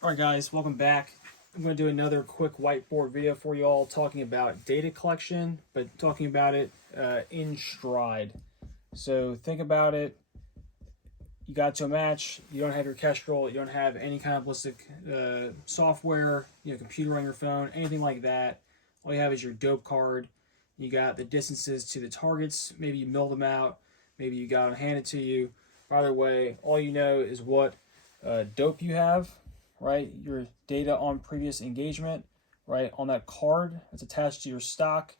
All right, guys, welcome back. I'm going to do another quick whiteboard video for you all talking about data collection, but talking about it in stride. So think about it. You got to a match, you don't have your Kestrel, you don't have any kind of ballistic software, computer on your phone, anything like that. All you have is your dope card. You got the distances to the targets. Maybe you milled them out. Maybe you got them handed to you. Either way, all you know is what dope you have, right? Your data on previous engagement, right? On that card that's attached to your stock.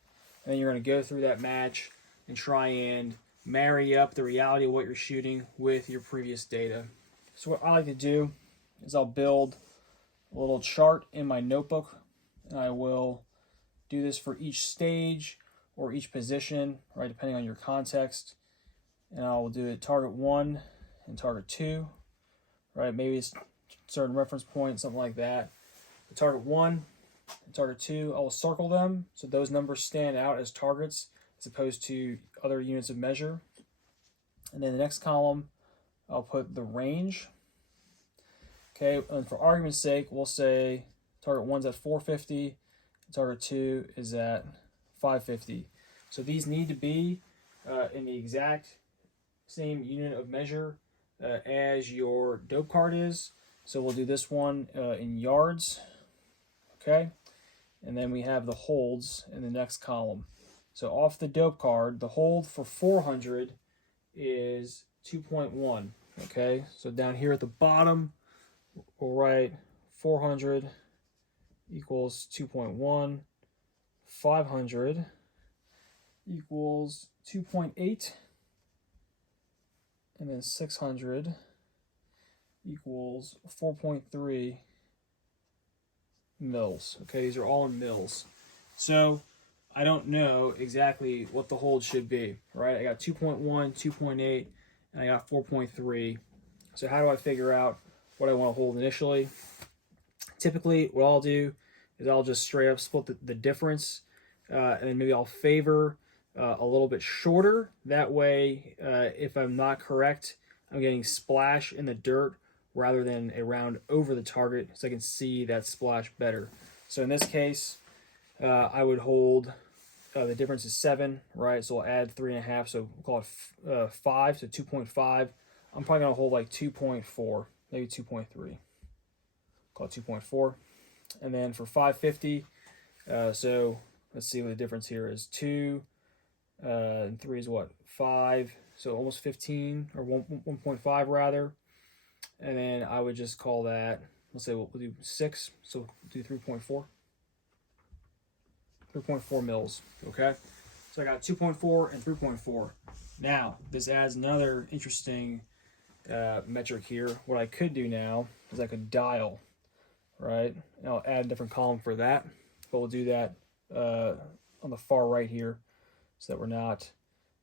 And then you're going to go through that match and try and marry up the reality of what you're shooting with your previous data. So what I like to do is I'll build a little chart in my notebook, and I will do this for each stage or each position, right, depending on your context. And I will do it target 1 and target 2, right? Maybe it's a certain reference point, something like that. The target 1 and target 2, I will circle them so those numbers stand out as targets as opposed to other units of measure. And then the next column, I'll put the range. Okay, and for argument's sake, we'll say target 1's at 450, target 2 is at 550. So these need to be in the exact same unit of measure as your dope card is. So we'll do this one in yards. Okay, and then we have the holds in the next column. So off the dope card, the hold for 400 is 2.1. Okay, so down here at the bottom, we'll write 400 equals 2.1, 500 equals 2.8, and then 600 equals 4.3 mils. Okay, these are all in mils. So I don't know exactly what the hold should be, right? I got 2.1, 2.8, and I got 4.3. So how do I figure out what I want to hold initially? Typically, what I'll do is I'll just straight up split the difference, and then maybe I'll favor a little bit shorter. That way, if I'm not correct, I'm getting splash in the dirt rather than a round over the target, so I can see that splash better. So in this case, I would hold, the difference is 7, right? So I'll add 3.5, so we'll call it 5, so 2.5. I'm probably going to hold like 2.4, maybe 2.3. Call it 2.4. And then for 550, so let's see what the difference here is. 2 and 3 is what? 5, so almost 15, or 1.5 rather. And then I would just call that, let's say we'll do 6, so we'll do 3.4. 3.4 mils, okay? So I got 2.4 and 3.4. Now, this adds another interesting metric here. What I could do now is I could dial, right? And I'll add a different column for that, but we'll do that on the far right here so that we're not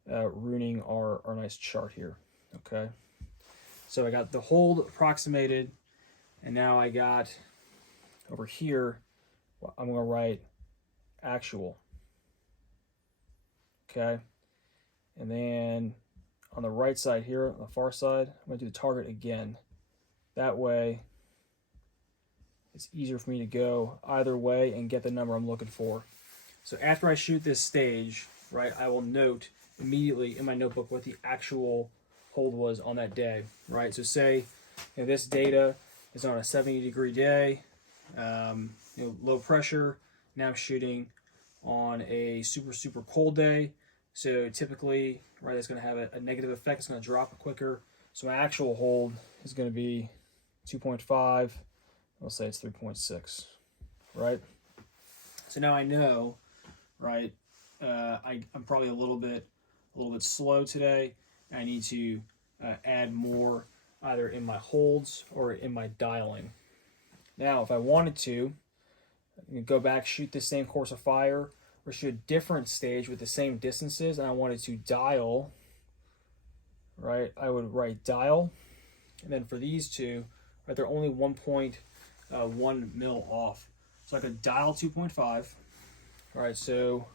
ruining our nice chart here, okay? So I got the hold approximated, and now I got over here, I'm going to write actual, okay? And then on the right side here, on the far side, I'm going to do the target again. That way, it's easier for me to go either way and get the number I'm looking for. So after I shoot this stage, right, I will note immediately in my notebook what the actual hold was on that day, right? So say this data is on a 70-degree day, low pressure. Now I'm shooting on a super cold day. So typically, right, it's going to have a negative effect. It's going to drop quicker. So my actual hold is going to be 2.5. Let's say it's 3.6, right? So now I know, right? I'm probably a little bit slow today. I need to add more either in my holds or in my dialing. Now, if I wanted to, I can go back, shoot the same course of fire, or shoot a different stage with the same distances, and I wanted to dial, right? I would write dial, and then for these two, right, they're only 1.1 mil off. So I could dial 2.5, right? So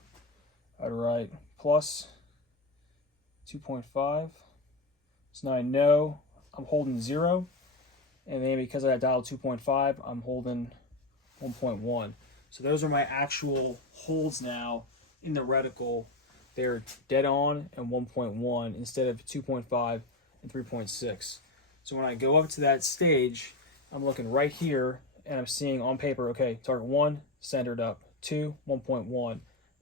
I'd write plus 2.5. So now I know I'm holding 0, and then because I dialed 2.5, I'm holding 1.1. So those are my actual holds now in the reticle. They're dead on and 1.1 instead of 2.5 and 3.6. So when I go up to that stage, I'm looking right here and I'm seeing on paper, okay, target 1, centered up, 2, 1.1.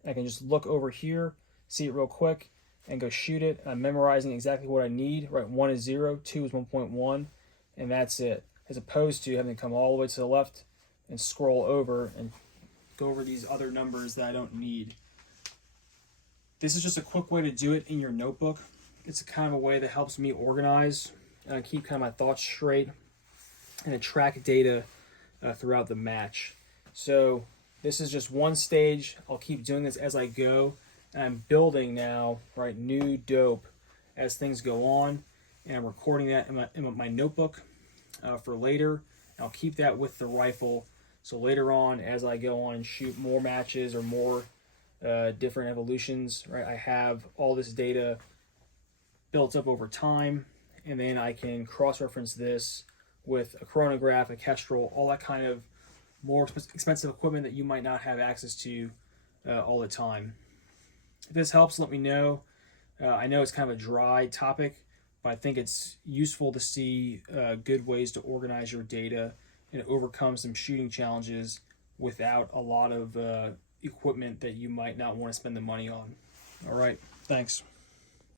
I can just look over here, see it real quick, and go shoot it. I'm memorizing exactly what I need. Right, 1 is 0, 2 is 1.1, and that's it. As opposed to having to come all the way to the left and scroll over and go over these other numbers that I don't need. This is just a quick way to do it in your notebook. It's a kind of a way that helps me organize and keep kind of my thoughts straight and to track data throughout the match. So this is just one stage. I'll keep doing this as I go. And I'm building now, right, new dope as things go on. And I'm recording that in my notebook for later. I'll keep that with the rifle. So later on, as I go on and shoot more matches or more different evolutions, right, I have all this data built up over time. And then I can cross-reference this with a chronograph, a Kestrel, all that kind of more expensive equipment that you might not have access to all the time. If this helps, let me know. I know it's kind of a dry topic, but I think it's useful to see good ways to organize your data and overcome some shooting challenges without a lot of equipment that you might not want to spend the money on. All right, thanks.